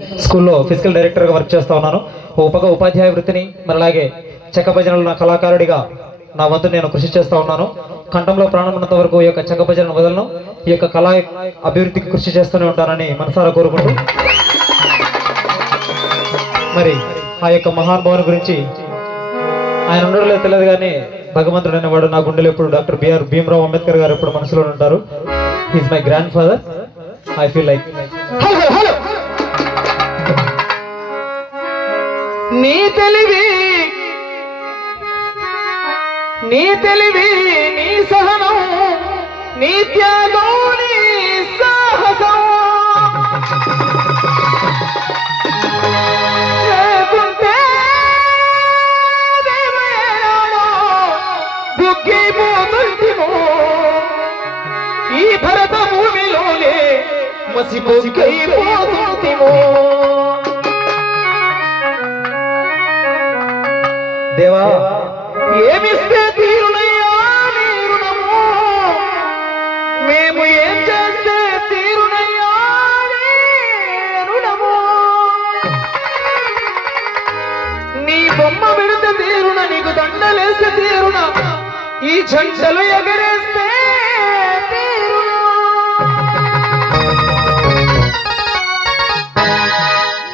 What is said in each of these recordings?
స్కూల్లో ఫిజికల్ డైరెక్టర్గా వర్క్ చేస్తూ ఉన్నాను. ఒక పక్క ఉపాధ్యాయ వృత్తిని మరి అలాగే చెక్క భజనలు నా కళాకారుడిగా నా వంతు నేను కృషి చేస్తూ ఉన్నాను. కంఠంలో ప్రాణం ఉన్నంత వరకు ఈ యొక్క చెక్క భజనను వదలను. ఈ యొక్క కళా అభివృద్ధికి కృషి చేస్తూనే ఉంటానని మనసారా కోరుకుంటూ మరి ఆ యొక్క మహానుభావుని గురించి ఆయన ఉండడంలో తెలియదు కానీ భగవంతుడు అనేవాడు నా గుండెలో ఎప్పుడు డాక్టర్ భీమరావ్ అంబేద్కర్ గారు ఎప్పుడు మనసులో ఉంటారు. He's my grand father. I feel like నీ తెలివి నీ సహనం నీ త్యాగం నీ సాహసం లేకుంటే బుగ్గిపోతుంటిమో ఈ భరత భూమిలోనే మసిపోతుంటిమో. దేవా ఏమిస్తే తీరునయ్యా నీ రుణము, మేము ఏం చేస్తే తీరునయ్యా నీ రుణము. నీ బొమ్మ పెడితే తీరున, నీకు దండలేస్తే తీరున, ఈ జంటలు ఎగరేస్తే తీరున.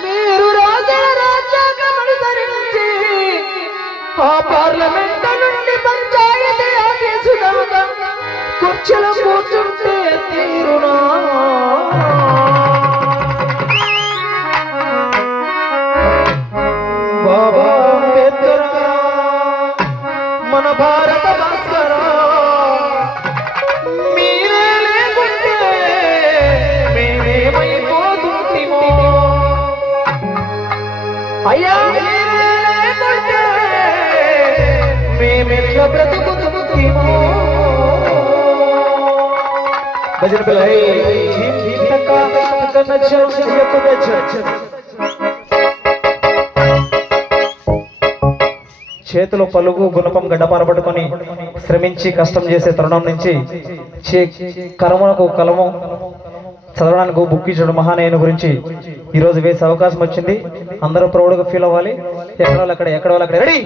మీరు రాజ్యాంగమని ధరించి ఆ పార్లమెంట్ నుండి పంచాయతీ ఆఫీసు దాకా కుర్చీలో కూర్చుంటే తీరునా. బాబా అంబేద్కర్ మన భారత భాస్కర, మీరే లేకుంటే మేమేమైపోతుంటిమో. అయ్యా మేమెట్లా బ్రతుకుతుంటిమో. భజన పిల్ల చేతిలో పలుగు గుణపం గడ్డపారబట్టుకొని శ్రమించి కష్టం చేసే తరుణం నుంచి కలమునకు కలము చదవడానికి బుక్ ఇచ్చాడు మహానీయుని గురించి ఈరోజు వేసే అవకాశం వచ్చింది. అందరూ ప్రౌడ్గా ఫీల్ అవ్వాలి. ఎక్కడ వాళ్ళు అక్కడ, ఎక్కడ వాళ్ళు అక్కడ. రెడీ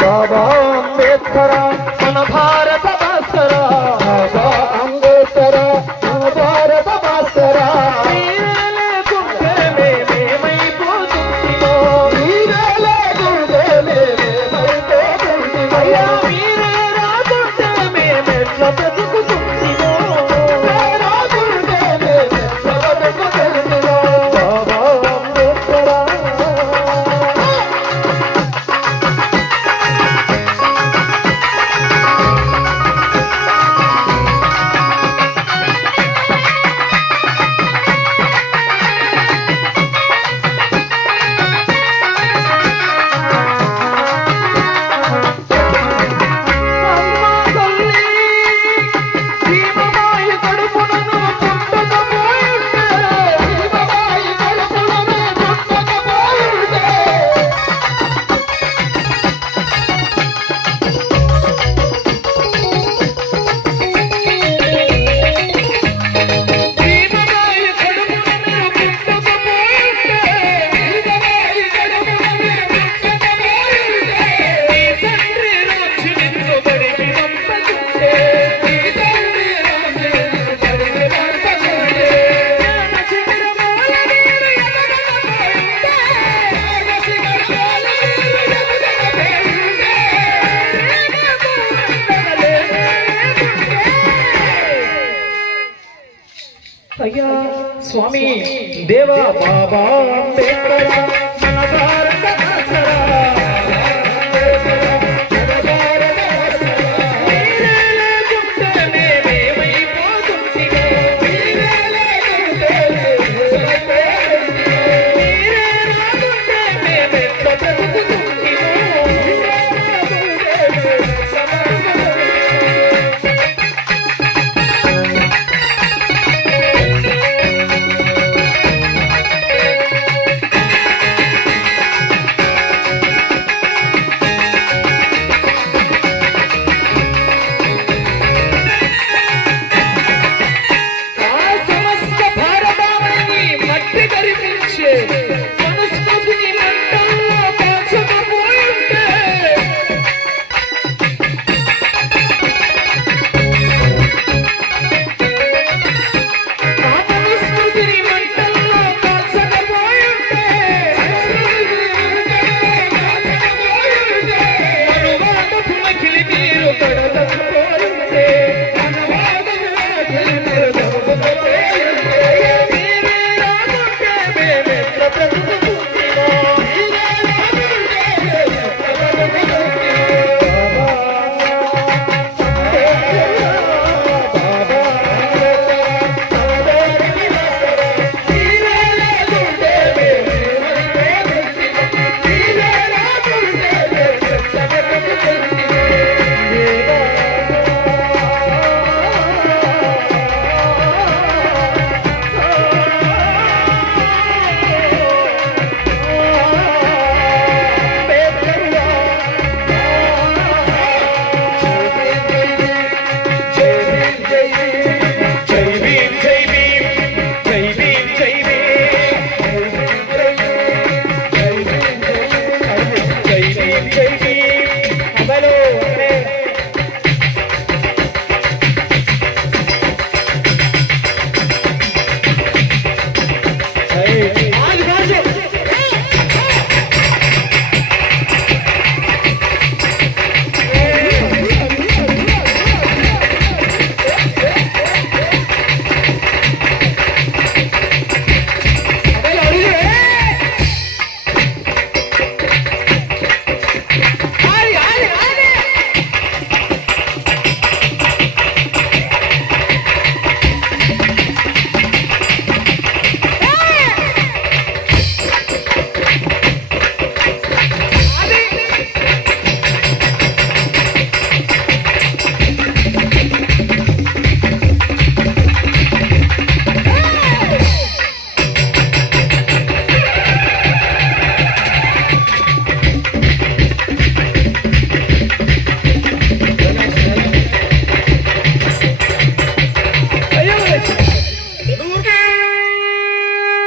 బాబా అంబేద్కర మన భారత భాస్కర, బాబా అంబేద్కర మన భారత భాస్కర. మీరే లేకుంటే మేమేమైపోతుంటిమో, మీరే లేకుంటే మేమేమైపోతుంటిమో. అయ్యా మీరే రాకుంటే మేమెట్లా బ్రతుకుతుంటిమో, రాకుంటే మేమెట్లా బ్రతుకుతుంటిమో. బాబా అంబేద్కర అయ్యా స్వామి దేవా బాబా అంబేద్కర్ మన